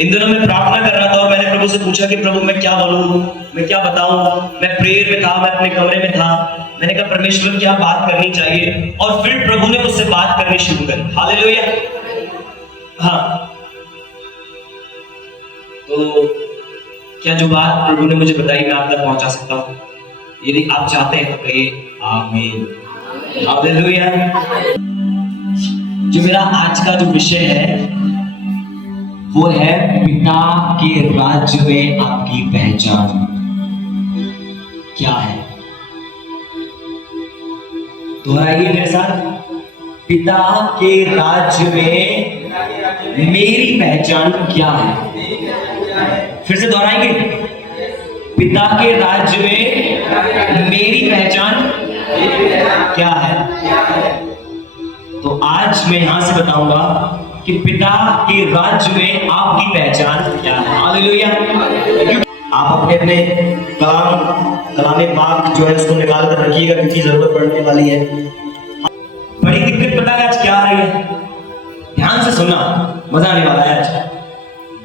इन दिनों मैं प्रार्थना कर रहा था और मैंने प्रभु से पूछा कि प्रभु मैं क्या बोलूं, मैं क्या बताऊं। मैं प्रेयर में था, मैं अपने कमरे में था। मैंने कहा परमेश्वर क्या बात करनी चाहिए, और फिर प्रभु ने मुझसे बात करनी शुरू करी। हालेलुया। हाँ, तो क्या जो बात प्रभु ने मुझे बताई मैं आप तक पहुंचा सकता हूं? यदि आप चाहते हैं तो कहिए आमीन। हालेलुया। जो मेरा आज का जो विषय है वो है पिता के राज्य में आपकी पहचान क्या है। दोहराइए मेरे साथ, पिता के राज्य में मेरी पहचान क्या है। फिर से दोहराएंगे, पिता के राज्य में मेरी पहचान क्या है। तो आज मैं यहां से बताऊंगा कि पिता के राज्य में आपकी पहचान क्या है। हालेलुया। आप अपने अपने कलाम पाक जो है उसको निकाल कर रखिएगा, क्योंकि जरूरत पड़ने वाली है। बड़ी दिक्कत पता है आज क्या आ रही है? ध्यान से सुनना, मजा आने वाला है आज।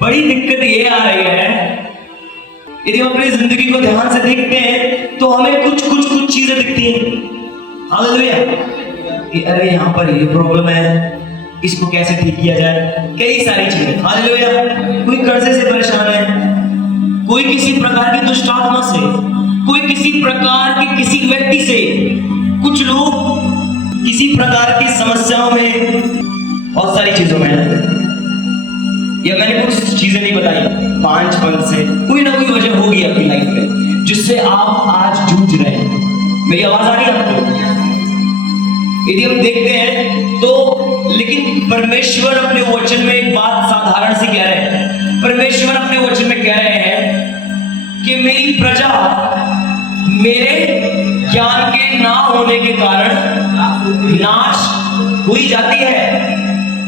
बड़ी दिक्कत ये आ रही है, यदि हम अपनी जिंदगी को ध्यान से देखते हैं तो हमें कुछ चीजें दिखती हैं। हालेलुया। कि अरे यहाँ पर ये प्रॉब्लम है, इसको कैसे ठीक किया जाए, कई सारी चीजें। हालेलुया। कोई कर्जे से परेशान है, कोई किसी प्रकार की दुष्ट आत्मा से, कोई किसी प्रकार के किसी व्यक्ति से, कुछ लोग किसी प्रकार की समस्याओं में, बहुत सारी चीजों में। या मैंने कुछ चीजें नहीं बताई, 5 पल से कोई ना कोई वजह होगी आपकी लाइफ में जिससे आप आज जूझ रहे हैं। मेरी आवाज आ रही है आपको? यदि हम देखते हैं तो, लेकिन परमेश्वर अपने वचन में एक बात साधारण सी कह रहे हैं। परमेश्वर अपने वचन में कह रहे हैं कि मेरी प्रजा मेरे ज्ञान के ना होने के कारण नाश हुई जाती है।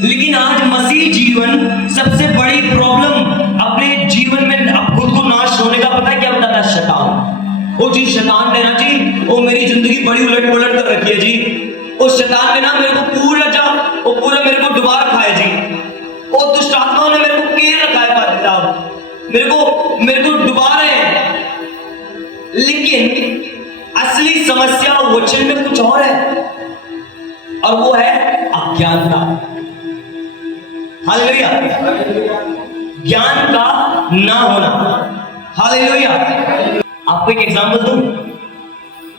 लेकिन आज मसीह जीवन सबसे बड़ी प्रॉब्लम अपने जीवन में अब खुद को नाश होने का पता है क्या बताता है? शैतान। वो चीज शैतान ने ना जी, वो मेरी जिंदगी बड़ी उलट पुलट कर रखी है जी। उस शैतान ने ना मेरे को पूरा मेरे को डुबा रखा है जी। वो दुष्ट आत्माओं ने मेरे को घेर रखा है पादरी साहब, मेरे को डुबा रहे हैं। लेकिन असली समस्या वचन में कुछ और है, और वो है अज्ञानता। हालेलुया। ज्ञान का ना होना। हालेलुया। आपको एक एग्जांपल दूं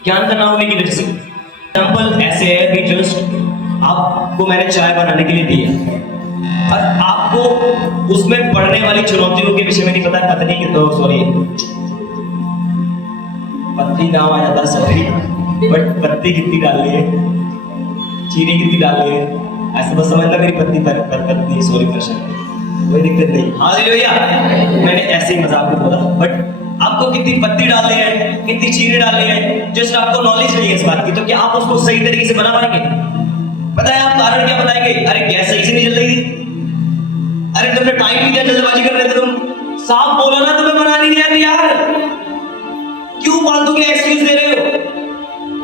ज्ञान का ना होने की वजह से। एग्जांपल ऐसे है कि जस्ट आपको मैंने चाय बनाने के लिए दिया और आपको उसमें पड़ने वाली चुनौतियों के विषय में नहीं पता। पत्नी की तो सॉरी पत्नी नाम आ जाता है सॉरी, बट पत्ती कितनी डालनी है, चीनी कितनी डालनी है, ऐसा बस समझना मेरी पत्नी सॉरी प्रश्न, कोई दिक्कत नहीं। हालेलुया। मैंने ऐसे ही मजाक में बोला, बट आपको कितनी पत्ती डालनी है, कितनी चीनी डालनी है, जस्ट आपको नॉलेज नहीं है इस बात की, तो क्या आप उसको सही तरीके से बना पाएंगे? पता है आप कारण क्या बताएंगे? अरे गैस सही से नहीं जल रही थी, अरे तुमने टाइम भी दिया, जल्दबाजी कर रहे थे तुम, साफ बोलो ना तुम्हें बनानी नहीं आती यार, क्यों फालतू के एक्सक्यूज दे रहे हो?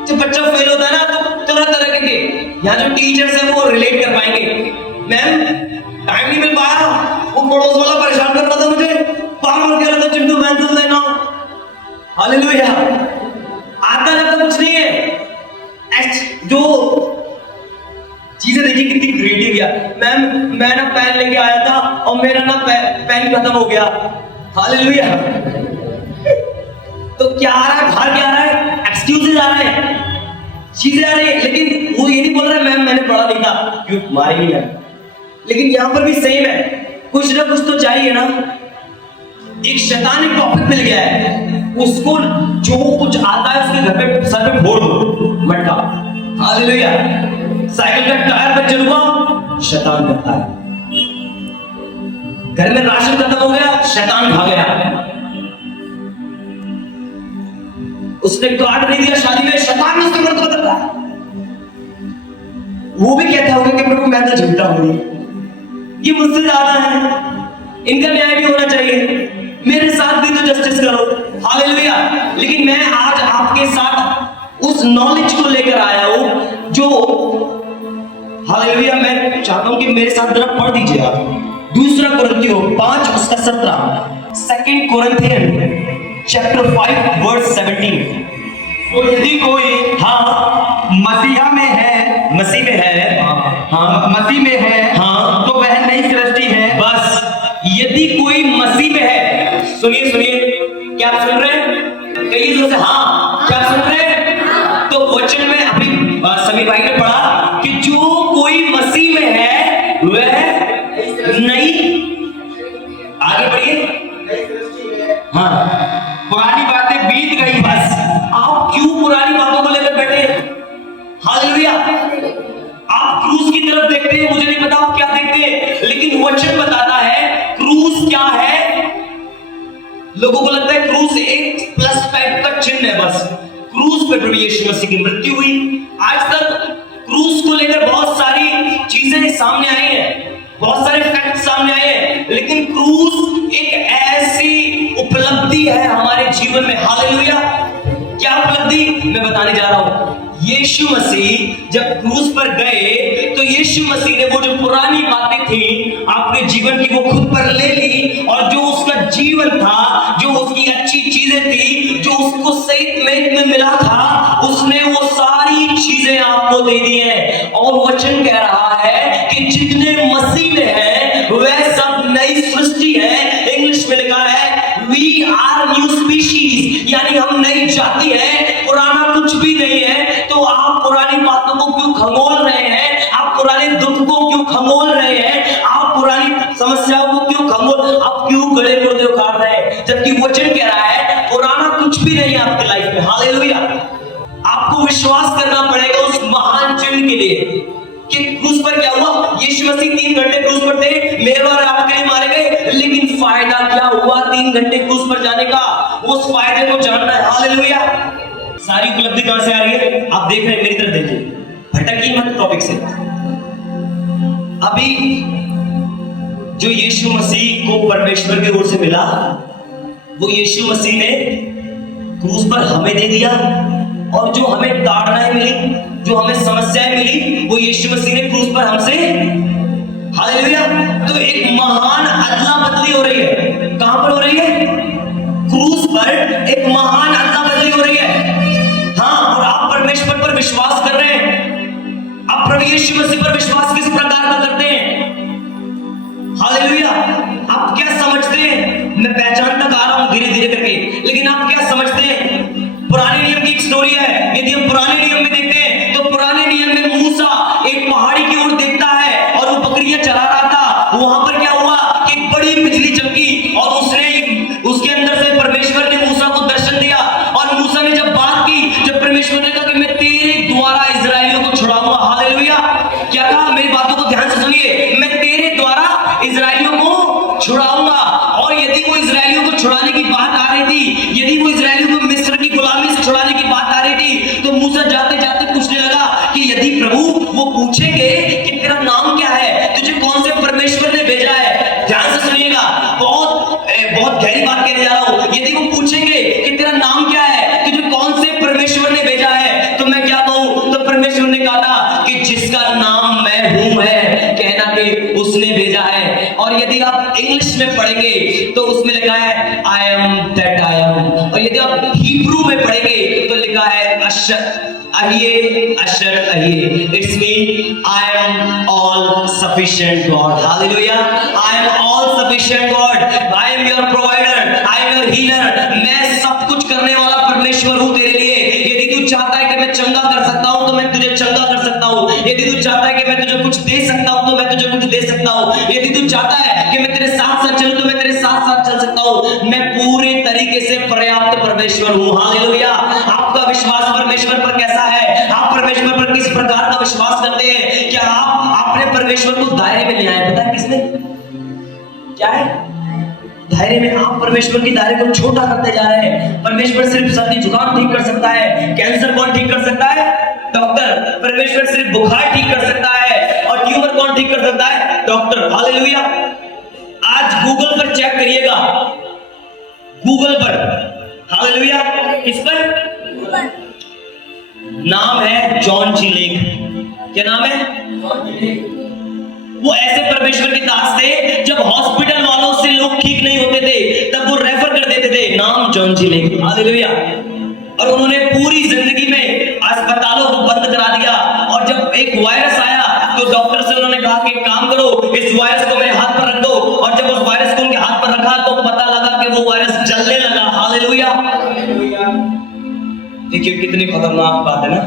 जब बच्चा फेल होता है ना तो तरह तरह के यहाँ जो टीचर्स हैं वो रिलेट कर पाएंगे। मैम टाइम नहीं मिल पाया, वो पड़ोस वाला परेशान कर रहा था मुझे, बार-बार कह रहा था चिंटू पेंसिल लेना। हालेलुया। आता जाता कुछ नहीं है। जो चीजें देखिए कितनी क्रिएटिव है। मैम मैं ना पेन लेके आया था और मेरा ना पेन खत्म हो गया। हालेलुया। तो क्या आ रहा है बाहर, क्या आ रहा है? एक्सक्यूजेस आ रहे हैं, चीजें आ रही है, लेकिन वो ये नहीं बोल रहा मैम मैंने पढ़ा नहीं था, क्यों मारेगी मैम। लेकिन यहां पर भी सेम है, कुछ ना कुछ तो चाहिए ना। एक शैतानिक टॉपिक मिल गया है, उसको जो कुछ आता है उसके घर पे सर पे फोड़ दो मटका। हालेलुया। साइकिल का टायर पंचर हुआ, शैतान करता है। घर में राशन खत्म हो गया, शैतान खा गया। उसने कार्ड नहीं दिया शादी में, शैतान ने उसके ऊपर तो करता है। वो भी कहता होगा कि प्रभु मैं तो झूठा हूं, ये मुझसे ज्यादा है, इनका न्याय भी होना चाहिए, मेरे साथ भी तो जस्टिस करो। हालेलुया। लेकिन मैं आज आपके साथ उस नॉलेज को लेकर आया हूं जो, हालेलुया, मैं चाहता हूं कि मेरे साथ जरा पढ़ दीजिए आप दूसरा कुरिन्थियों 5 उसका 17, सेकंड कोरिन्थियन चैप्टर 5 वर्स 17। तो यदि कोई मसीहा में है, मसीह में है, हाँ मसीह में है, हाँ, तो वह नई सृष्टि है। बस यदि कोई मसीह में है, सुनिए सुनिए, क्या आप सुन रहे हैं? कई जोर से हाँ, क्या आप सुन रहे हैं? तो वचन में अभी समीर भाई ने पढ़ा कि जो कोई मसीह में है वह नई, आगे बढ़िए, हाँ, पुरानी बातें बीत गई। बस आप क्यों पुरानी बातों को लेकर बैठे हैं? हालेलुया। आप क्रूस की तरफ देखते हैं, मुझे नहीं पता आप क्या देखते हैं, लेकिन वचन बताता है क्रूस क्या है। लोगों को लगता है क्रूस एक प्लस टाइप का चिन्ह है, बस क्रूस पे प्रभु यीशु मसीह की मृत्यु हुई। आज तक क्रूस को लेकर बहुत सारी चीजें सामने आई हैं, बहुत सारे फैक्ट सामने आए हैं, लेकिन क्रूस एक ऐसी उपलब्धि है हमारे जीवन में। हालेलुया। क्या उपलब्धि मैं बताने जा रहा हूं। यीशु मसीह जब क्रूस पर गए तो यीशु मसीह ने वो जो पुरानी बातें थी आपके जीवन की वो खुद पर ले ली, और जो उसका जीवन था, जो उसकी अच्छी चीजें थी, जो उसको सही में मिला था, उसने वो सारी चीजें आपको दे दी है। और वचन कह रहा है कि जितने मसीह में है वह सब नई सृष्टि है। इंग्लिश में लिखा है वी आर न्यू स्पीशीज, यानी हम नई जाति है, पुराना कुछ भी नहीं है। तो आप पुरानी बातों को क्यों खंगोल रहे हैं? आप पुराने दुख को क्यों खंगोल रहे हैं? आप पुरानी समस्याओं को क्यों खंगोल, आप क्यों गले मुर्दे उखाड़ रहे हैं? जबकि वचन कह रहा है पुराना कुछ भी नहीं है आपकी लाइफ में। हालेलुया। आपको विश्वास करना पड़ेगा उस महान चिन्ह के लिए कि क्रूस पर क्या हुआ। यीशु मसीह 3 घंटे क्रूस पर थे, मेरे और आपके लिए मारे गए, लेकिन फायदा क्या हुआ 3 घंटे क्रूस पर जाने का? उस फायदे को जानना है। हालेलुया। सारी उपलब्धि कहां से आ रही है? आप देख रहे हैं, मेरी तरफ देखिए, भटकिए मत टॉपिक से। अभी जो यीशु मसीह को परमेश्वर की ओर से मिला वो यीशु मसीह ने क्रूस पर हमें दे दिया, और जो हमें ताड़नाएं मिली, जो हमें समस्याएं मिली, वो यीशु मसीह ने क्रूस पर हमसे, हालेलुया। तो एक महान अदला बदली हो रही है। कहां पर हो रही है? क्रूस पर एक महान अदला बदली हो रही है। हाँ, और आप परमेश्वर पर विश्वास कर रहे हैं। आप प्रभु यीशु मसीह पर विश्वास किस प्रकार का करते हैं? हालेलुया। आप क्या समझते हैं? मैं पहचानता आ रहा हूं धीरे धीरे करके, लेकिन आप क्या समझते हैं? पुराने नियम की एक स्टोरी है। यदि हम पुराने नियम में देखते हैं तो पुराने नियम में मूसा एक पहाड़ी की ओर देखता है और वो बकरियां चरा रहा था। वहां पर क्या हुआ कि एक बड़ी बिजली चमकी, और उसके अंदर से परमेश्वर ने मूसा को दर्शन दिया, और मूसा ने जब बात की, जब परमेश्वर ने कहा कि मैं तेरे द्वारा इजराइलियों को छुड़ाऊंगा। हालेलुया। क्या कहा? मेरी बातों को ध्यान से सुनिए, मैं तेरे द्वारा इजराइलियों को छुड़ाऊंगा। और यदि वो इजराइलियों को छुड़ाने की बात आ रही थी, यदि वो इजराइलियों को मिस्र की गुलामी से छुड़ाने की बात आ रही थी, तो मूसा जाते जाते पूछने लगा कि यदि प्रभु वो पूछेंगे कि तेरा नाम क्या है, तुझे कौन से परमेश्वर ने भेजा है, ध्यान से सुनिएगा, बहुत गहरी बात कहने जा रहा हूं। यदि वो पूछेंगे कि तेरा नाम क्या है, तुझे कौन से परमेश्वर ने भेजा है, तो मैं क्या कहूं? तो परमेश्वर ने कहा था कि जिसका नाम मैं हूं है, कहना कि उसने भेजा है। और यदि आप इंग्लिश में पढ़ेंगे तो उसमें लिखा है I am that I am, और यदि आप हिब्रू में पढ़ेंगे तो लिखा है अशर अहिए। It's mean I am all sufficient God. Hallelujah. I am all sufficient God, I am your provider, I am your healer. मैं सब कुछ करने वाला परमेश्वर हूं तेरे लिए। यदि तू चाहता है कि मैं चंगा कर सकता हूं तो मैं तुझे चंगा कर सकता हूं। यदि तू चाहता है कि मैं तुझे कुछ दे सकता हूं तो मैं तुझे कुछ दे सकता हूं। यदि तू चाहता है कि मैं तेरे साथ साथ चलूं तो मैं तेरे साथ साथ चल सकता हूं। मैं पूरे तरीके से पर्याप्त परमेश्वर हूं। हालेलुया। आपका विश्वास परमेश्वर पर कैसा है? आप परमेश्वर पर किस प्रकार का विश्वास करते हैं? क्या आपने परमेश्वर को दायरे में ले आए? पता है किसने? क्या है दायरे में? आप परमेश्वर की दायरे को छोटा करते जा रहे हैं। परमेश्वर सिर्फ सर्दी जुकाम ठीक कर सकता है। कैंसर कौन ठीक कर सकता है? डॉक्टर। परमेश्वर सिर्फ बुखार ठीक कर सकता है, और ट्यूमर कौन ठीक कर सकता है? डॉक्टर। हालेलुया। आज गूगल पर चेक करिएगा, गूगल पर, हालेलुया, किस पर? नाम है जॉन जी लेक। क्या नाम है? वो ऐसे परमेश्वर के दास थे, जब हॉस्पिटल वालों से लोग ठीक नहीं होते थे तब वो रेफर कर देते थे, नाम जॉन जिले, हालेलुया। और उन्होंने पूरी जिंदगी में अस्पतालों को बंद करा दिया। और जब एक वायरस आया तो डॉक्टर से उन्होंने कहा कि काम करो, इस वायरस को मेरे हाथ पर रख दो। और जब उस वायरस को उनके हाथ पर रखा तो पता लगा कि वो वायरस जलने लगा, हालेलुया। देखिए कितनी खतरनाक बात है ना,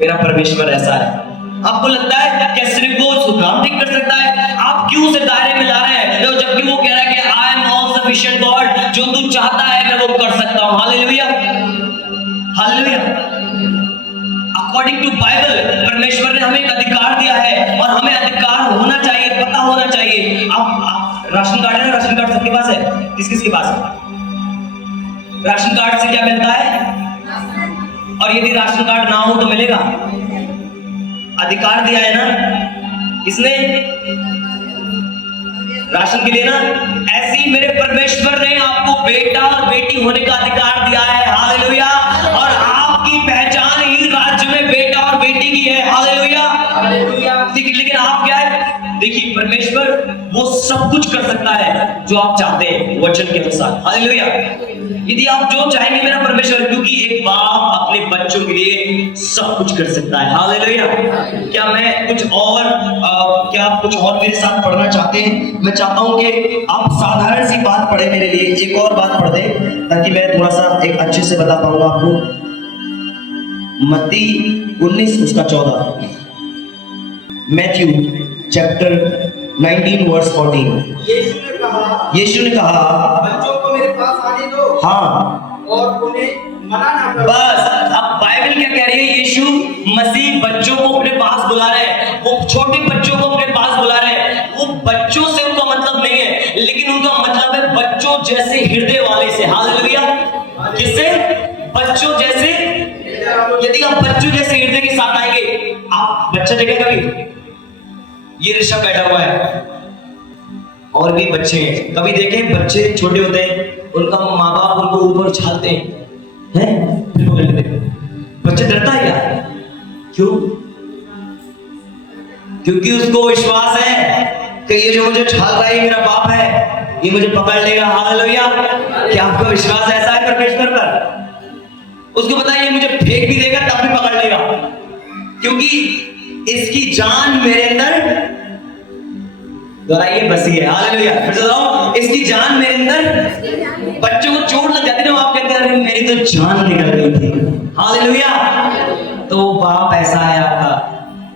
मेरा परमेश्वर ऐसा है। आपको लगता है कि सिर्फ वो उसको काम ठीक कर सकता है? आप क्यों उसे दायरे में ला रहे हैं, जबकि वो कह रहा है कि I am all sufficient God, जो तू चाहता है मैं वो कर सकता हूं, hallelujah, hallelujah. According to Bible परमेश्वर ने हमें एक अधिकार दिया है और हमें अधिकार होना चाहिए, पता होना चाहिए। आप राशन कार्ड है ना, राशन कार्ड सबके पास है? किस किस के पास है? राशन कार्ड से क्या मिलता है? और यदि राशन कार्ड ना हो तो मिलेगा? अधिकार दिया है ना, किसने? राशन के लिए ना। ऐसे ही मेरे परमेश्वर ने आपको बेटा और बेटी होने का अधिकार दिया है, हालेलुया। और आपकी पहचान ही राज्य में बेटा और बेटी की है, हालेलुया, हालेलुया। लेकिन आप क्या है? देखिए परमेश्वर वो सब कुछ कर सकता है जो आप चाहते हैं वचन के अनुसार, हालेलुया। यदि आप जो चाहेंगे मेरा परमेश्वर, क्योंकि एक बाप अपने बच्चों के लिए सब कुछ कर सकता है, हालेलुया। क्या मैं कुछ और क्या आप कुछ और मेरे साथ पढ़ना चाहते हैं? मैं चाहता हूं कि आप साधारण सी बात पढ़े मेरे लिए, एक और बात पढ़ दें ताकि मैं थोड़ा सा एक अच्छे से बता पाऊंगा आपको। मत्ती 19 उसका 14, मैथ्यू चैप्टर 19 वर्स 14। यीशु ने कहा बच्चों को मेरे पास आने दो, हाँ, और उन्हें मना ना करो। बस अब बाइबल क्या कह रही है? यीशु मसीह बच्चों को अपने पास बुला रहे हैं, वो छोटे बच्चों को अपने पास बुला रहे हैं। वो बच्चों से उनका मतलब नहीं है, लेकिन उनका मतलब है बच्चों जैसे हृदय वाले से, हालेलुया। किससे? बच्चों जैसे। यदि आप बच्चों जैसे हृदय के साथ आएंगे, आप बच्चा देखे कभी? ये ऋषभ बैठा हुआ है और भी बच्चे हैं, कभी देखे बच्चे छोटे होते हैं, उनका माँ बाप उनको ऊपर उछालते हैं, फिर वो कहते हैं, बच्चा डरता है क्या? क्यों? क्योंकि उसको विश्वास है कि ये जो मुझे उछाल रहा है मेरा बाप है, ये मुझे पकड़ लेगा, हालेलुया। क्या आपका विश्वास ऐसा है परमेश्वर पर? उसको पता है ये मुझे फेंक भी देगा तब भी पकड़ लेगा, क्योंकि इसकी जान मेरे अंदर, दोहराइए, बसी है, हालेलुया। फिर से दोहराओ, इसकी जान मेरे अंदर। बच्चों को चोट लग जाती है ना, आप कहते हैं मेरी तो जान निकल गई थी, हालेलुया। तो बाप ऐसा है आपका।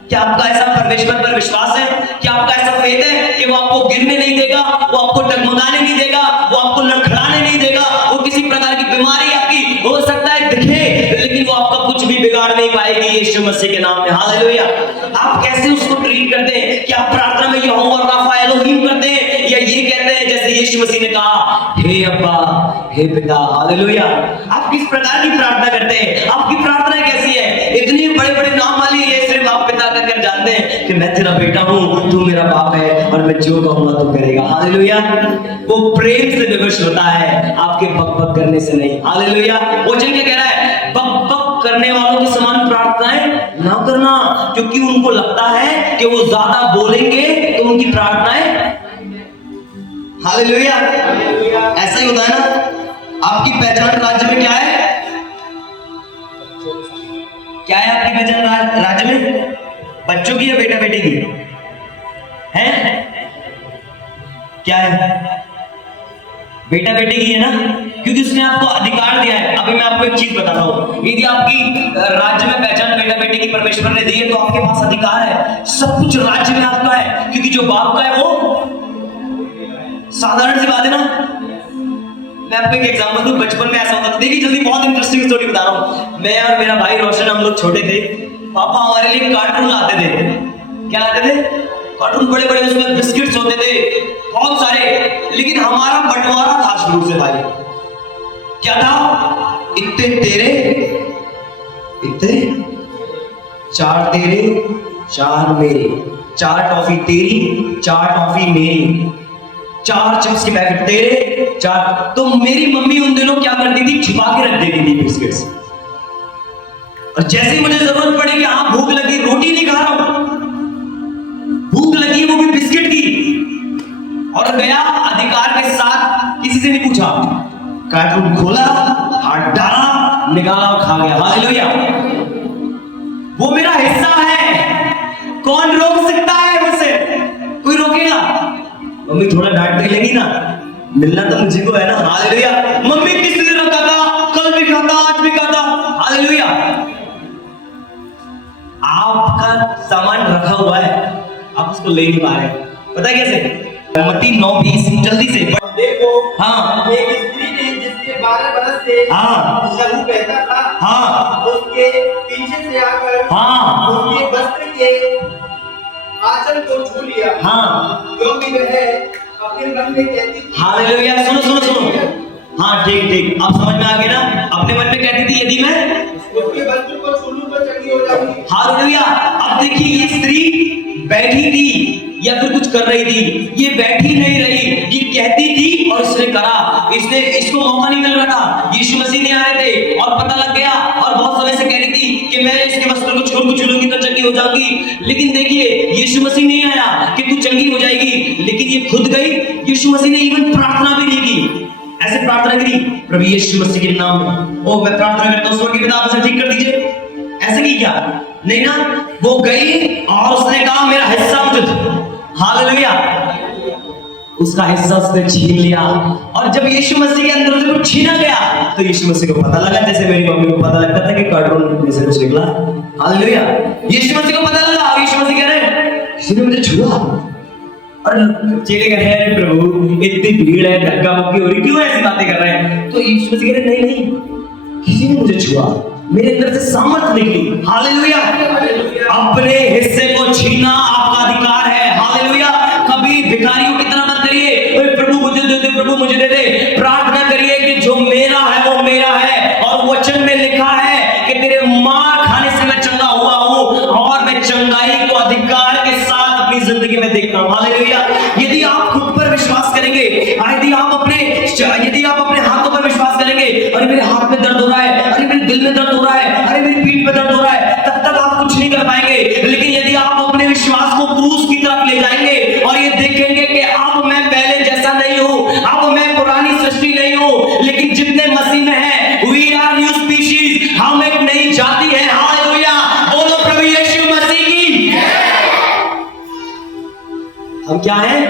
क्या आपका ऐसा परमेश्वर पर विश्वास है? क्या आपका ऐसा फेथ है कि वो आपको गिरने नहीं देगा, वो आपको डगमगाने नहीं देगा, वो आपको लड़खड़ाने नहीं देगा? वो किसी प्रकार की बीमारी आपकी हो सकता है दिखे, लेकिन वो आपका कुछ भी बिगाड़ नहीं पाएगी यीशु मसीह के नाम में, हालेलुया। आप कैसे उसको ट्रीट करते हैं? क्या आप प्रार्थना में यहोवा राफा एलोहीम करते हैं, या ये कहते हैं जैसे यीशु मसीह ने कहा, हे अब्बा, हे पिता, हालेलुया? आप किस प्रकार की प्रार्थना करते हैं? आपकी प्रार्थना कैसी है? इतने बड़े बड़े नाम वाली है, सिर्फ आप पिता का कर जानते हैं कि मैं तेरा बेटा हूं, तू मेरा बाप है और मैं जो कहूंगा तू करेगा, हालेलुया। वो प्रेम से विवश होता है, आपके बक बक करने से नहीं, हालेलुया। वचन क्या कह रहा है? बक बक करने वालों की समान प्रार्थनाएं ना करना, क्योंकि उनको लगता है कि वो ज्यादा बोलेंगे तो उनकी प्रार्थनाएं, हालेलुया। ऐसा ही होता है ना। आपकी पहचान राज्य में क्या है? क्या है आपकी पहचान राज्य में? बच्चों की या बेटा बेटी की है? क्या है? बेटा बेटी की है ना, क्योंकि उसने आपको अधिकार दिया है। अभी मैं आपको एक चीज बताता हूं, यदि आपकी राज्य में पहचान बेटा बेटी की परमेश्वर ने दी है तो आपके पास अधिकार है, सब कुछ राज्य में आपका है, क्योंकि जो बाप का है वो, साधारण सी बात है ना। मैं आपको एक एग्जांपल दूं, बचपन में ऐसा होता था। देखिए जल्दी, बहुत इंटरेस्टिंग स्टोरी बता रहा हूं। मैं और मेरा भाई रोशन, हम लोग छोटे थे, पापा हमारे लिए कार्टून लाते थे। क्या लाते थे? कार्टून, बड़े बड़े, उसमें बिस्किट्स होते थे बहुत सारे, लेकिन हमारा बंटवारा था शुरू से भाई। क्या था? इतने तेरे, इतने, 4 तेरे 4 मेरे, 4 टॉफी तेरी 4 टॉफी मेरी, 4 चिप्स के पैकेट तेरे 4। तो मेरी मम्मी उन दिनों क्या करती थी? छुपा के रख देती थी बिस्किट्स। और जैसे ही मुझे जरूरत पड़ी कि हाँ भूख लगी, रोटी नहीं खा रहा हूं, भूख लगी, वो भी बिस्किट और गया अधिकार के साथ, किसी से नहीं पूछा, कार्टून खोला, हाथ डाला, निकाला और खा गया। हालेलुया। वो मेरा हिस्सा है, कौन रोक सकता है मुझसे? कोई रोकेगा? मम्मी थोड़ा डांट भी लगी ना, मिलना तो मुझे को है ना। हालेलुया। मम्मी किस लिए रखा था, कल भी खाता, आज भी खाता। हालेलुया। आपका सामान रखा हुआ है, आप उसको ले नहीं पा रहे, पता है कैसे? मत्ती 9:20, जल्दी से। देखो, हाँ एक स्त्री थी जिसके 12 बरस से हाँ लहू बहता था। हाँ उसके पीछे से आकर हाँ उसके वस्त्र के आंचल को छू लिया, हाँ। क्योंकि वह अपने मन में कहती थी। हालेलुया। सुनो सुनो सुनो, हाँ ठीक ठीक, अब समझ में आ गया ना। अपने मन में कहती थी यदि मैं उसके वस्त्र को छू लूं तो चंगी हो जाऊंगी। हालेलुया। अब देखिए, ये स्त्री बैठी थी या फिर कुछ कर रही थी, ये बैठी नहीं रही, ये कहती थी और इसने करा। इसको मौका नहीं मिल रहा था, यीशु मसीह ने आए थे और पता लग गया, और बहुत समय से कह रही थी कि मैं इसके वस्त्र को छू लूंगी तो चंगी हो जाऊंगी। लेकिन देखिए, यीशु मसीह नहीं आया कि तू चंगी हो जाएगी, लेकिन ये खुद गई। यीशु मसीह ने इवन प्रार्थना भी नहीं की, ऐसे प्रार्थना करी, प्रभु यीशु मसीह के नाम में ओ मैं प्रार्थना करता हूं, उसकी पिता से ठीक कर दीजिए, ऐसे की क्या? नहीं ना, वो गई और उसने कहा मेरा हिस्सा मुझे दो। हालेलुया। उसका हिस्सा उसने छीन लिया, और जब यीशु मसीह के अंदर से कुछ छीना गया तो यीशु मसीह को पता लगा, जैसे मेरी मम्मी को पता लगता था कि कार्टून में से कुछ निकला। हालेलुया। यीशु मसीह को पता लगा, और यीशु मसीह कह रहे किसी ने मुझे छुआ, और चेले कह रहे हैं अरे प्रभु इतनी भीड़ है, धक्का मुक्की हो रही, क्यों ऐसी बातें कर रहे हैं? तो यीशु मसीह कह रहे नहीं नहीं, किसी ने मुझे छुआ, मेरे अंदर से सामर्थ निकली। हालेलुया। अपने हिस्से को छीनना आपका अधिकार है। हालेलुया। कभी भिखारियों की तरह मत करिए, प्रभु मुझे दे दे, प्रभु मुझे दे दे। प्रार्थना करिए कि जो मेरा है वो मेरा है, और वचन में लिखा है कि तेरे मार खाने से मैं चंगा हुआ हूं, और मैं चंगाई को अधिकार के साथ अपनी जिंदगी में देखता हूं। हालेलुया। यदि आप खुद पर विश्वास करेंगे, यदि आप अपने हाथों पर विश्वास करेंगे, अरे मेरे हाथ में दर्द हो रहा है, अरे मेरे दिल में दर्द हो रहा है, अरे मेरी पीठ में दर्द हो रहा है, तब तक आप कुछ नहीं कर पाएंगे। लेकिन यदि आप अपने विश्वास को क्रूस की तरफ ले जाएंगे और ये देखेंगे कि अब मैं पहले जैसा नहीं हूं, अब मैं पुरानी सृष्टि नहीं हूं, लेकिन जितने मसीह में हैं, वी आर न्यू स्पीशीज, हम एक नई जाति है। हालेलुया। बोलो प्रभु यीशु मसीह की। हम क्या है?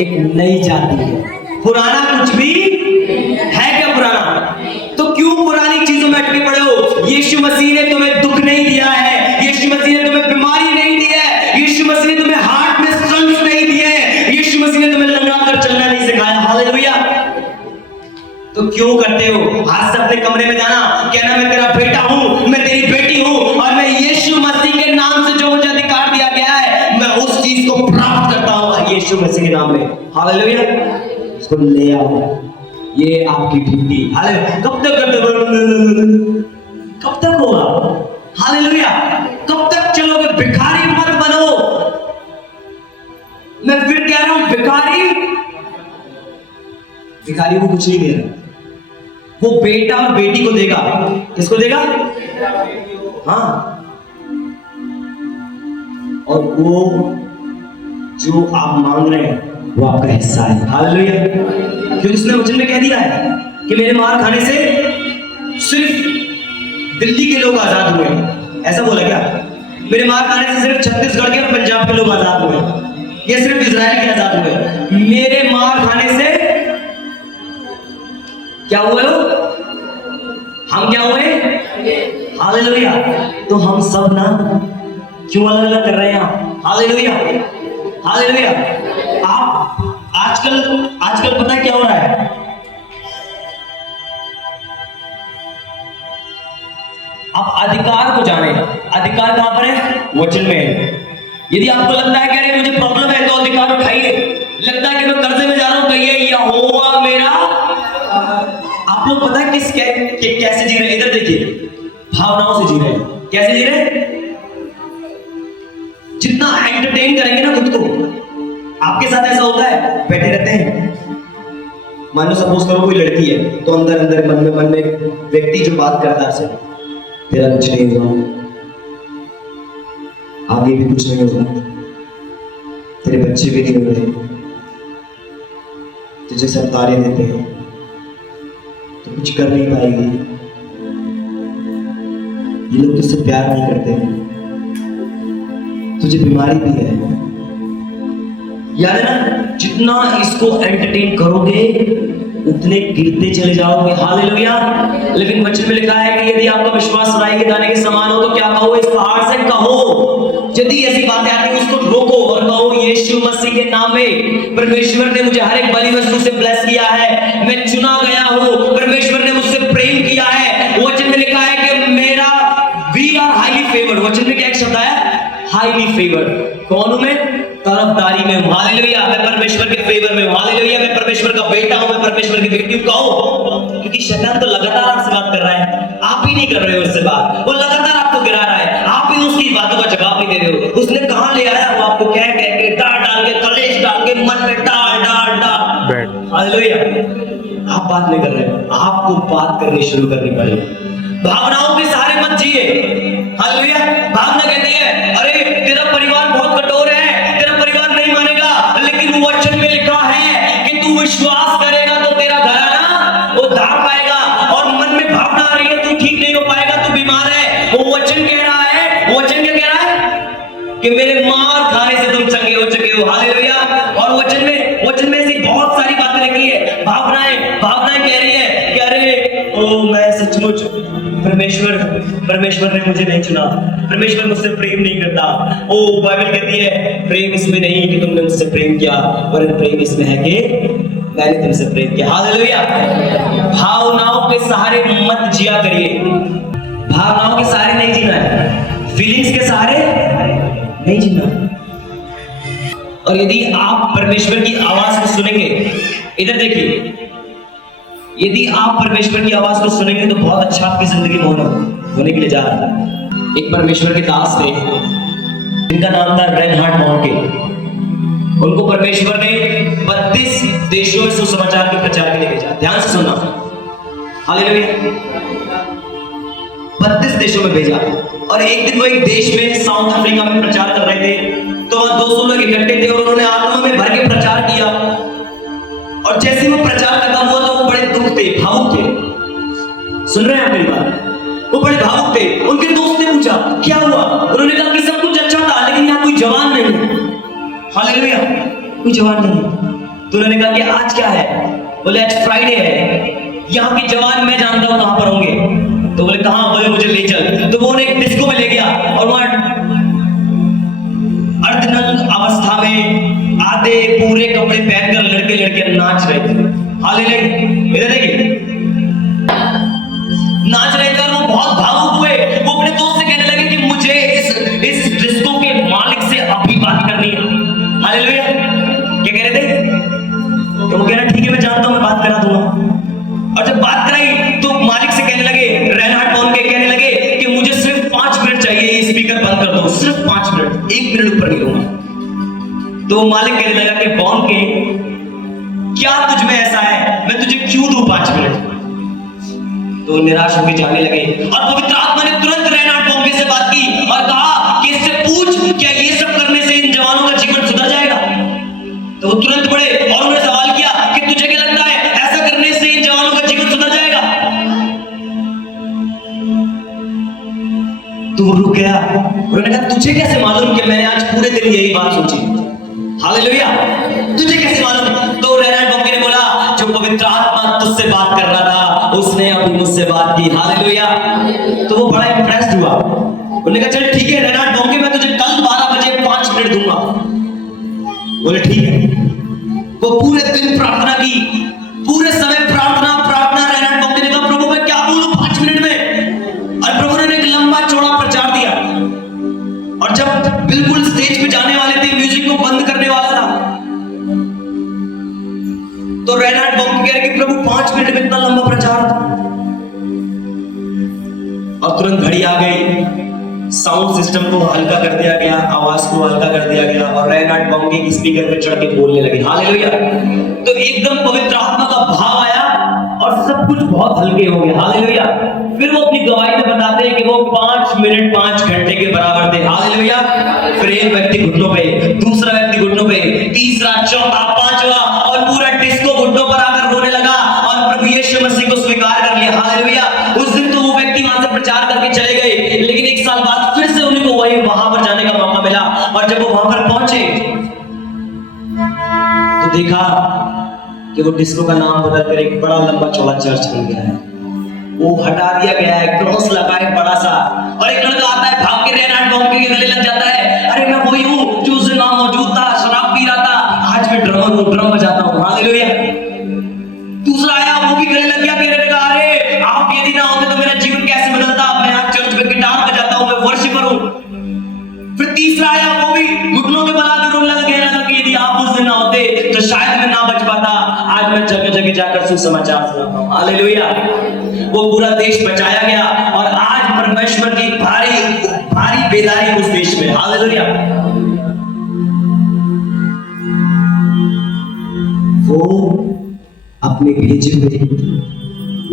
एक नई जाति है। पुराना कुछ भी है क्या? पुराना तो क्यों पुरानी चीजों में अटके पड़े हो? यीशु मसीह ने तुम्हें दुख नहीं दिया है, यीशु मसीह ने तुम्हें बीमारी नहीं दी है, यीशु मसीह ने तुम्हें हार्ट में स्ट्रंग्स नहीं दिए, यीशु मसीह ने तुम्हें लंगड़ा कर चलना नहीं सिखाया। हालेलुया। तो क्यों करते हो? आज से अपने कमरे में जाना, कहना मैं तेरा बेटा हूं, मैं तेरी बेटी हूं, और मैं यीशु मसीह के नाम से जो मुझे अधिकार दिया गया है मैं उस चीज को प्राप्त करता हूं यीशु मसीह के नाम में। हालेलुया। इसको ले आओ, ये आपकी ड्यूटी। हालेलुया। कब तक करते हो? कब तक होगा? हालेलुया। कब तक चलोगे? भिखारी मत बनो। मैं फिर कह रहा हूं, भिखारी को कुछ नहीं दे रहा, वो बेटा और बेटी को देगा। किसको देगा? हाँ। और वो जो आप मांग रहे हैं वो आपका हिस्सा है। हालेलुया। क्योंकि उसने वचन में कह दिया है कि मेरे मार खाने से सिर्फ दिल्ली के लोग आजाद हुए। ऐसा बोला क्या? मेरे मार खाने से सिर्फ छत्तीसगढ़ के और पंजाब के लोग आजाद हुए, या सिर्फ इजराइल के आजाद हुए? मेरे मार खाने से क्या हुए हो? हम क्या हुए? हालेलुया। तो हम सब ना क्यों अलग अलग कर रहे हैं यहाँ? हालेलुया। हालेलुया। आप आजकल पता है क्या हो रहा है? आप अधिकार को जाने। अधिकार कहां पर है? वचन में है। यदि आपको लगता है कि अरे मुझे प्रॉब्लम है, तो अधिकार उठाइए। लगता है कि मैं कर्जे में जा रहा हूं, कहिए यहोवा मेरा। आप लोग पता है कैसे जी रहे हैं? इधर देखिए, भावनाओं से जी रहे हैं। कैसे जी रहे हैं? जितना एंटरटेन करेंगे ना खुद को, आपके साथ ऐसा होता है, बैठे रहते हैं, मान लो सपोज करो कोई लड़की है, तो अंदर अंदर मन में व्यक्ति जो बात करता है, तेरा कुछ नहीं हुआ, आगे भी कुछ नहीं होगा, तेरे बच्चे भी नहीं हो रहे, तुझे सितारे देते हैं तो कुछ कर नहीं पाएगी। ये लोग तुझसे प्यार नहीं करते हैं, तुझे बीमारी भी है। याद है ना, जितना इसको एंटरटेन करोगे उतने गिरते चले जाओगे। हालेलुया। लेकिन वचन में लिखा है कि यदि आपका विश्वास राई के दाने के समान हो तो क्या कहो, इस पहाड़ से कहो। यदि ऐसी बातें आती हैं उसको रोको और कहो, यीशु मसीह के नाम में परमेश्वर ने मुझे हर एक बलि वस्तु से ब्लेस किया है, मैं चुना गया हूं, परमेश्वर ने मुझसे प्रेम किया है। वचन में लिखा है कि मेरा वी आर हाईली फेवर्ड। वचन में क्या एक शब्द आया, हाईली फेवर्ड। कौन हूं मैं? तरफदारी में हूं। हालेलुया। मैं परमेश्वर के फेवर में हूं। हालेलुया। मैं परमेश्वर का बेटा हूं, मैं परमेश्वर की बेटी हूं। कहो, क्योंकि शैतान तो लगातार आपसे बात कर रहा है, आप ही नहीं कर रहे हो उससे बात। वो लगातार आपको गिरा रहा है, आप ही उसकी बातों का जवाब नहीं दे रहे हो। उसने कहां ले आया वो आपको कह कह के, डाल डाल के, कलेश डाल के, मन में डाल डाल डाल। हालेलुया। आप बात नहीं कर रहे हो, आपको बात करनी शुरू करनी पड़ेगी। भावनाओं के सहारे मत जिए। हालेलुया। भावना कहती है, अरे तेरा परिवार बहुत कठोर है, तेरा परिवार नहीं मानेगा, लेकिन वचन में लिखा है कि तू विश्वास करेगा तो तेरा घराना वो धार पाएगा। और मन में भावना आ रही है तू ठीक नहीं हो पाएगा, तू बीमार है, वो वचन कह रहा है, वचन क्या कह रहा है कि मेरे मार खाने से तुम चंगे हो चुके हो। हालेलुया। और वचन में ऐसी बहुत सारी बातें लिखी है। भावनाएं कह रही है कि अरे ओ मैं सचमुच परमेश्वर ने मुझे नहीं चुना, परमेश्वर मुझसे प्रेम नहीं करता। ओ बाइबल कहती है प्रेम इसमें नहीं कि तुमने मुझसे प्रेम किया, पर प्रेम इसमें है कि मैंने तुमसे प्रेम किया। हालेलुया। भावनाओं के सहारे मत जिया करिए। भावनाओं के सहारे नहीं जीना है, फीलिंग्स के सहारे नहीं जीना। और यदि आप परमेश्वर की आवाज को सुनेंगे, इधर देखिए, यदि आप परमेश्वर की आवाज को सुनेंगे तो बहुत अच्छा आपकी जिंदगी में होने के लिए जा रहा है। एक परमेश्वर के दास थे जिनका नाम था रेनहार्ड बॉन्के। उनको परमेश्वर ने 32 देशों में सुसमाचार के प्रचार के लिए भेजा। ध्यान से सुनना। हालेलुया। 32 देशों में भेजा। और एक दिन वो एक देश में साउथ अफ्रीका में प्रचार कर रहे थे, तो वहां 200 लोग इकट्ठे थे और उन्होंने आत्मा में भर के प्रचार किया। और जैसे वो प्रचार खत्म हुआ तो वो बड़े दुख थे, भावुक थे। सुन रहे हैं आप मेरी बात? वो बड़े भावुक थे। उनके दोस्त ने पूछा क्या हुआ? उन्होंने कहा कि सब कुछ अच्छा था लेकिन यहाँ कोई जवान नहीं। हालेलुया। कोई जवान नहीं। तो उन्होंने कहा कि आज क्या है? बोले आज फ्राइडे है, यहाँ के जवान मैं जानता हूँ कहां पर होंगे। तो बोले कहां? बोले मुझे ले चल। तो वो उन्हें एक डिस्को में ले गया और वहां अर्धनग्न अवस्था में आधे पूरे कपड़े पहनकर लड़के लड़कियां नाच रहे थे। हालेलुया। इधर देखिए, नाच रहे थे और वो बहुत भावुक हुए। वो अपने दोस्त से कहने लगे कि मुझे इस डिस्को के मालिक से अभी बात करनी है। हालेलुया। क्या कह रहे थे? तो वो कह रहा ठीक है मैं जानता हूं, मैं बात करा दूंगा। और जब बात कराई तो मालिक से कहने लगे, रेनहार्ड बॉन्के कहने लगे कि मुझे सिर्फ 5 मिनट चाहिए, ये स्पीकर बंद कर दो, सिर्फ 5 मिनट, 1 मिनट ऊपर नहीं होगा। तो मालिक कहने लगा कि बॉन्के क्या तुझ में ऐसा है, मैं तुझे क्यों दूं 5 मिनट? तो निराश होकर जाने लगे। और पवित्र आत्मा ने तुरंत रेनहार्ड बॉन्के से बात की और कहा कि इससे पूछ क्या ये सब करने से इन जवानों का जीवन सुधर जाएगा? तो वो तुरंत बढ़े और उन्होंने सवाल किया कि तुझे क्या लगता है ऐसा करने से इन जवानों का जीवन सुधर जाएगा? तो वो रुक गया। उन्होंने कहा तुझे कैसे मालूम कि मैंने आज पूरे दिन यही बात सोची? हालेलुया। तुझे कैसे मालूम? तो रेनहार्ड बॉन्के ने बोला जो पवित्र आत्मा तुझसे बात कर रहा था उसने अभी मुझसे बात की। हालेलुया। तो वो बड़ा इंप्रेस्ड हुआ। उन्होंने कहा चल ठीक है रेनहार्ड बॉन्के, मैं तुझे कल 12 बजे 5 मिनट दूंगा। बोले ठीक है। वो पूरे दिन प्रार्थना की, पूरे समय प्रार्थना। रेनहार्ड बॉन्के ने कहा प्रभु मैं क्या बोलूं 5 मिनट में? और प्रभु ने एक लंबा चौड़ा प्रचार दिया। और जब बिल्कुल स्टेज पे जाने वाले थे, म्यूजिक को बंद करने वाला था, तो रेनहार्ड बॉन्के कह रहे कि प्रभु 5 मिनट में इतना लंबा प्रचार था। और तुरंत घड़ी आ गई, साउंड सिस्टम को हल्का कर दिया गया, आवाज को हल्का कर दिया गया और रेनहार्ड बॉन्के की स्पीकर पे चढ़ के बोलने लगे। हालेलुया। तो एकदम पवित्र आत्मा का भाव आया और सब कुछ बहुत हल्के हो गए। हालेलुया। फिर वो अपनी गवाही में बताते हैं कि वो 5 मिनट 5 घंटे के बराबर थे। हालेलुया। फिर एक व्यक्ति घुटनों पे, दूसरा व्यक्ति घुटनों पे, तीसरा, चौथा, पांचवा और पूरा डिस्को घुटनों वहीं वहां पर जाने का मौका मिला, और जब वो वहां पर पहुंचे तो देखा कि वो डिस्को का नाम बदलकर एक बड़ा लंबा चौड़ा चर्च बन गया है। वो हटा दिया गया है, क्रॉस लगा है बड़ा सा, और एक लड़का आता है भाग के रेनाल्ड बॉम्बे के गले लग जाता है, अरे मैं वही हूँ जो उस दिन वहां मौजूद था, शराब पी रहा था, आज मैं ड्रमर हूँ, ड्रम बजाता हूँ। हालेलुया। दूसरा आया, वो भी गले लग गया, कहने लगा अरे आप यदि ना होते तो मेरा जीवन कैसे बदलता, मैं आज चर्च में गिटार बजाता हूँ, मैं वर्शिपर हूँ। फिर तीसरा आया, वो भी घुटनों के बल आके रोने लगा, कहने लगा कि यदि आप उस दिन ना होते तो शायद मैं ना बच पाता, आज मैं जगह जगह जाकर सुसमाचार सुनाता हूँ। हालेलुया। वो पूरा देश बचाया गया, और आज परमेश्वर की भारी भारी बेदारी उस देश में। हालेलुया। वो अपने भेजे हुए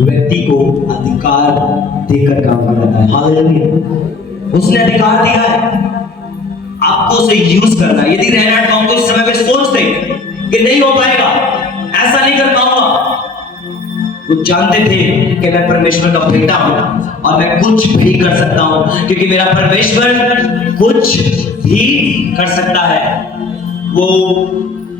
व्यक्ति को अधिकार देकर काम करता है। हालेलुया। उसने अधिकार दिया है आपको उसे यूज करना है। यदि रेनाल्ड बॉम्बे इस समय पे सोचते कि नहीं हो पाएगा, ऐसा नहीं कर पाऊंगा, वो जानते थे कि मैं परमेश्वर का बेटा हूं और मैं कुछ भी कर सकता हूं, क्योंकि मेरा परमेश्वर कुछ भी कर सकता है। वो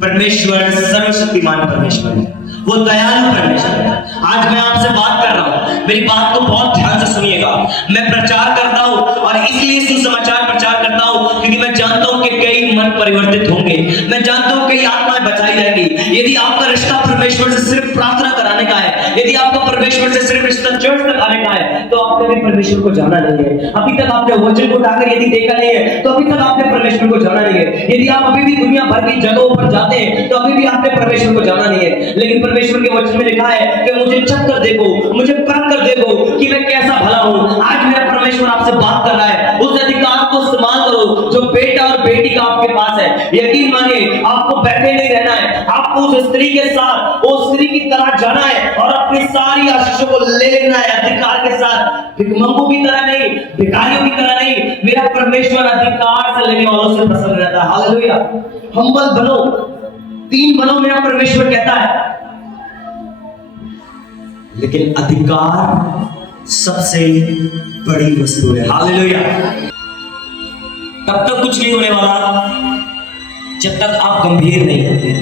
परमेश्वर सर्वशक्तिमान परमेश्वर है, वो दयालु परमेश्वर है। आज मैं आपसे बात कर रहा हूं, मेरी बात को बहुत ध्यान से सुनिएगा। मैं प्रचार करता हूं, और इसलिए सुसमाचार प्रचार करता हूं क्योंकि मैं जानता हूं कि कई मन परिवर्तित होंगे, मैं जानता हूं कई आत्माएं बचाई जाएंगी। यदि आपका रिश्ता परमेश्वर से सिर्फ प्रार्थना कराने का है, यदि आपका परमेश्वर से सिर्फ रिश्ता चर्च तक आने का है, तो आपने भी परमेश्वर को जाना नहीं है। अभी तक आपने वचन को उठाकर यदि देखा नहीं है, तो अभी तक आपने परमेश्वर को जाना नहीं है। यदि आप अभी भी दुनिया भर की जगहों पर जाते हैं, तो अभी भी आपने परमेश्वर को जाना नहीं है। लेकिन परमेश्वर के वचन में लिखा है कि मुझे चख कर देखो, मुझे परख कर देखो कि मैं कैसा भला हूं। आज मेरा परमेश्वर आपसे बात कर रहा है, उस अधिकार को इस्तेमाल करो जो बेटा और बेटी का आपके पास है। यकीन मानिए, आपको बैठे नहीं रहना है, आपको उस स्त्री के साथ उस स्त्री की तरह जाना है और अपनी सारी आशीषों को ले लेना है अधिकार के साथ। भिखमंगों की तरह नहीं, भिखारियों की तरह नहीं। मेरा परमेश्वर अधिकार से लेने वालों से पसंद रहता है। हालेलुया। हम्बल बनो, तीन बनो, मेरा परमेश्वर कहता है। लेकिन अधिकार सबसे बड़ी वस्तु है। हालेलुया। तब तक कुछ नहीं होने वाला जब तक आप गंभीर नहीं होते,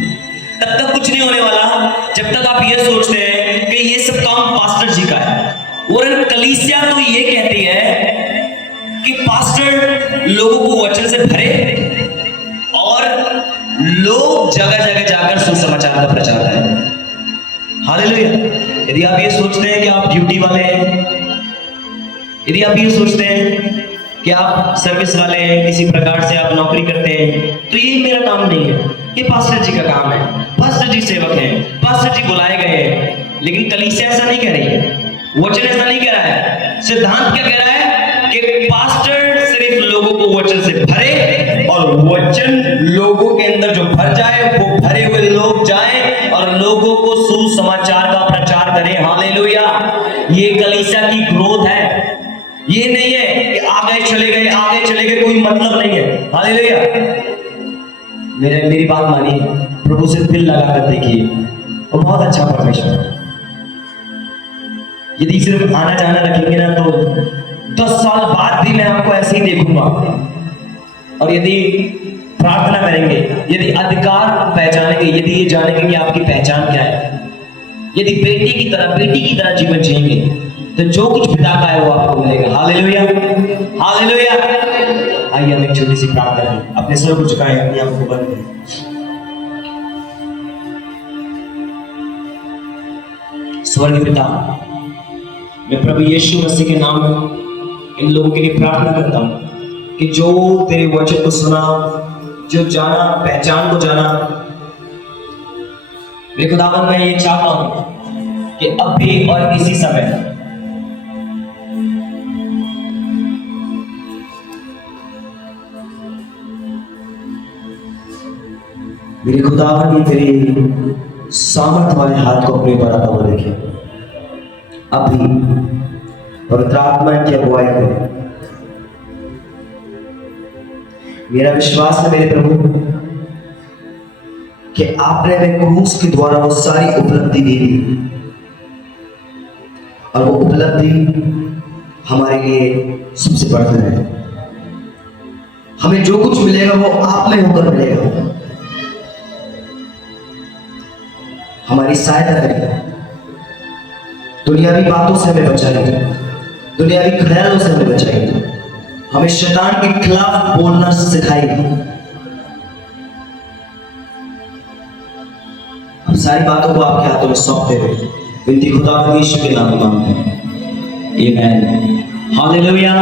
तब तक कुछ नहीं होने वाला जब तक आप ये सोचते हैं कि ये सब काम पास्टर जी का है। और कलीसिया तो ये कहती है कि पास्टर लोगों को वचन से भरे और लोग जगह जगह जाकर सुसमाचार का प्रचार करें। हालेलुया। यदि आप ये सोचते हैं कि आप ड्यूटी वाले हैं, यदि आप ये सोचते हैं कि आप सर्विस वाले हैं, किसी प्रकार से आप नौकरी करते हैं, तो ये मेरा काम नहीं है, ये पास्टर जी का काम है। पास्टर जी सेवक हैं, पास्टर जी बुलाए गए हैं। लेकिन कलीसिया ऐसा नहीं कह रही है, वचन ऐसा नहीं कह रहा है। सिद्धांत क्या कह रहा है कि पास्टर सिर्फ लोगों को वचन से भरे, और वचन लोगों के अंदर जो भर जाए, वो भरे हुए लोग जाएं और लोगों को सुसमाचार का प्रचार करें। हालेलुया। ये कलीसिया की ग्रोथ है। ये नहीं है कि आगे चले गए, आगे चले गए, कोई मतलब नहीं है। हालेलुया। मेरी बात मानिए, प्रभु से दिल लगाकर देखिए, और बहुत अच्छा परमेश्वर। यदि सिर्फ आना जाना रखेंगे ना, तो 10 साल बाद भी मैं आपको ऐसे ही देखूंगा। और यदि प्रार्थना करेंगे, यदि अधिकार पहचानेंगे, यदि ये जानेंगे कि आपकी पहचान क्या है, यदि बेटी की तरह जीवन जिएंगे, तो जो कुछ पिता का है वो आपको मिलेगा। हालेलुया। हालेलुया। आइए हम एक छोटी सी प्रार्थना करें, अपने सर को झुकाएं, अपनी आंखों को बंद करें। स्वर्गीय पिता, मैं प्रभु यीशु मसीह के नाम में इन लोगों के लिए प्रार्थना करता हूं कि जो तेरे वचन को सुना, जो जाना, पहचान को जाना, मेरे खुदावन मैं ये चाहता हूं कि अब भी और इसी समय मेरे खुदावन ये तेरे सामर्थ वाले हाथ को अपने पर आता हुआ देखे अभी, और आत्मा की अगुवाई करें। मेरा विश्वास है मेरे प्रभु कि आपने हमें क्रूस के द्वारा वो सारी उपलब्धि दे दी, और वो उपलब्धि हमारे लिए सबसे बढ़कर है। हमें जो कुछ मिलेगा वो आप में होकर मिलेगा। हमारी सहायता करेगा, दुनियावी बातों से हमें बचाएगा, दुनियावी ख्यालों से हमें बचाएगा, हमें शैतान के खिलाफ बोलना सिखाएगा। हम सारी बातों को आपके हाथों में सौंपते हुए विनती खुदा यीशु के नाम में मांगते हैं। आमेन। हालेलुया।